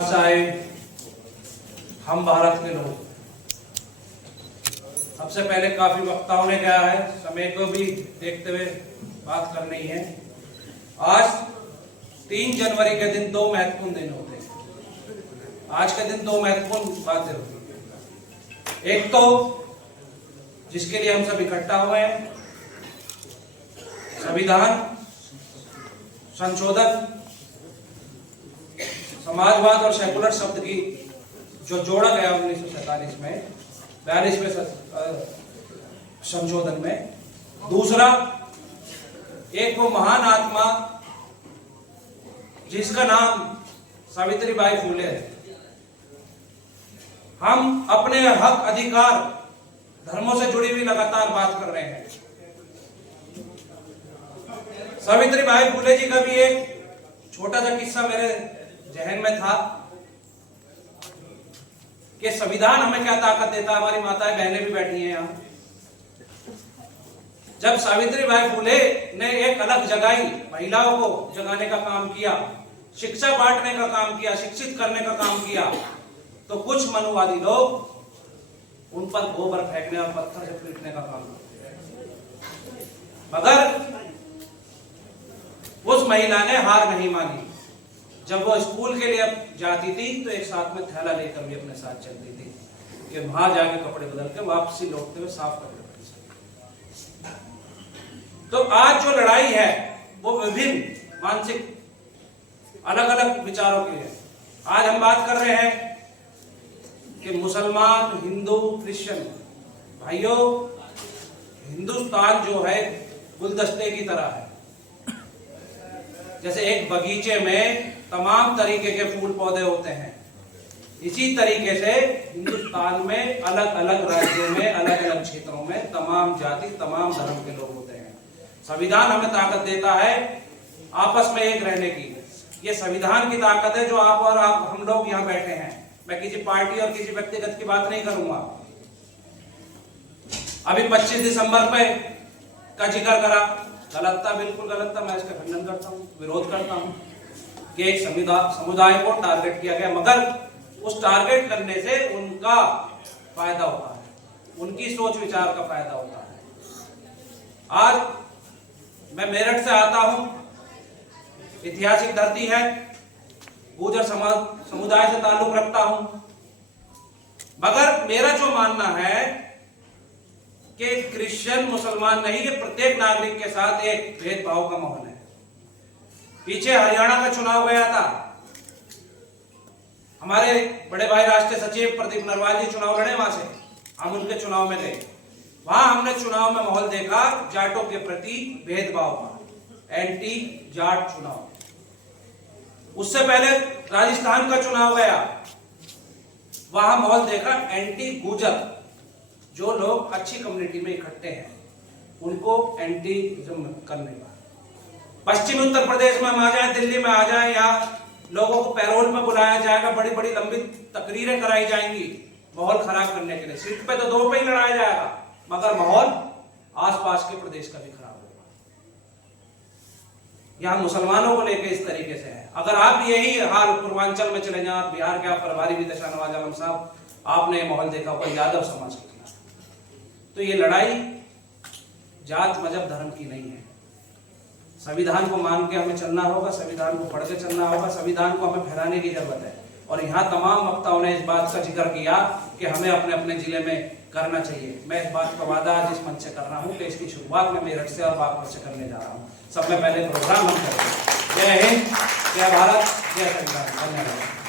आए हम भारत के लोग। सबसे पहले काफी वक्ताओं ने कहा है, समय को भी देखते हुए बात करनी है। आज 3 जनवरी के दिन 2 महत्वपूर्ण दिन होते हैं। आज के दिन 2 महत्वपूर्ण बातें होती हैं। एक तो जिसके लिए हम सब इकट्ठा हुए हैं, संविधान संशोधन, समाजवाद और सेकुलर शब्द की जो जोड़ा गया 1947 में 42वें संशोधन में। दूसरा, एक वो महान आत्मा जिसका नाम सावित्रीबाई फुले है। हम अपने हक अधिकार धर्मों से जुड़ी हुई लगातार बात कर रहे हैं। सावित्रीबाई फुले जी का भी एक छोटा सा किस्सा मेरे जहन में था कि संविधान हमें क्या ताकत देता। हमारी माताएं बहनें भी बैठी हैं यहाँ। जब सावित्रीबाई फुले ने एक अलग जगाई, महिलाओं को जगाने का काम किया, शिक्षा बांटने का काम किया, शिक्षित करने का काम किया, तो कुछ मनुवादी लोग उन पर गोबर फेंकने और पत्थर से पीटने का काम करते। मगर उस महिला ने हार नहीं मानी। जब वो स्कूल के लिए जाती थी तो एक साथ में थैला लेकर भी अपने साथ चलती थी कि वहां जाके कपड़े बदल के वापसी लौटते हुए साफ कपड़े पहन सके। तो आज जो लड़ाई है वो विभिन्न मानसिक अलग अलग विचारों की है। आज हम बात कर रहे हैं कि मुसलमान, हिंदू, क्रिश्चियन भाइयों, हिंदुस्तान जो है गुलदस्ते की तरह है। जैसे एक बगीचे में तमाम तरीके के फूल पौधे होते हैं, इसी तरीके से हिंदुस्तान में अलग अलग राज्यों में, अलग अलग क्षेत्रों में तमाम जाति, तमाम धर्म के लोग होते हैं। संविधान हमें ताकत देता है आपस में एक रहने की। ये संविधान की ताकत है जो आप और हम लोग यहाँ बैठे हैं। मैं किसी पार्टी और किसी व्यक्तिगत की बात नहीं करूंगा। अभी 25 दिसंबर पे का जिक्र करा, गलत था, बिल्कुल गलत था। मैं इसका खंडन करता हूँ, विरोध करता हूँ कि एक समुदाय को टारगेट किया गया, मगर उस टारगेट करने से उनका फायदा होता है, उनकी सोच विचार का फायदा होता है। आज मैं मेरठ से आता हूं, ऐतिहासिक धरती है, गुर्जर समुदाय से ताल्लुक रखता हूं, मगर मेरा जो मानना है कि क्रिश्चियन मुसलमान नहीं, ये प्रत्येक नागरिक के साथ एक भेदभाव का माहौल है। पीछे हरियाणा का चुनाव गया था, हमारे बड़े भाई राष्ट्रीय सचिव प्रदीप नरवाल जी चुनाव लड़े, वहां से हम उनके चुनाव में गए। वहां हमने चुनाव में माहौल देखा जाटों के प्रति भेदभाव का, एंटी जाट चुनाव। उससे पहले राजस्थान का चुनाव गया, वहां माहौल देखा एंटी गुर्जर, जो लोग अच्छी कम्युनिटी में इकट्ठे हैं उनको एंटीजम करने का। पश्चिमी उत्तर प्रदेश में हम आ जाए, दिल्ली में आ जाए, यहाँ लोगों को पैरोल में बुलाया जाएगा, बड़ी बड़ी लंबी तकरीरें कराई जाएंगी माहौल खराब करने के लिए। सीट पे तो 2 पे ही लड़ाया जाएगा, मगर माहौल आसपास के प्रदेश का भी खराब होगा। यहाँ मुसलमानों को लेकर इस तरीके से है। अगर आप यही हाल पूर्वांचल में चले जाए, बिहार के आप प्रभारी विदेशा नवाज आलम साहब, आपने माहौल देखा होगा यादव समाज के खिलाफ। तो ये लड़ाई जात, मजहब, धर्म की नहीं है। संविधान को मान के हमें चलना होगा, संविधान को पढ़ के चलना होगा, संविधान को हमें फहराने की जरूरत है। और यहाँ तमाम वक्ताओं ने इस बात का जिक्र किया कि हमें अपने अपने जिले में करना चाहिए। मैं इस बात का वादा आज इस मंच से कर रहा हूँ कि इसकी शुरुआत मैं मेरठ से और बागपत से करने जा रहा हूँ। सब में पहले प्रोग्राम हम करेंगे। जय हिंद, जय भारत, जय संविधान। धन्यवाद।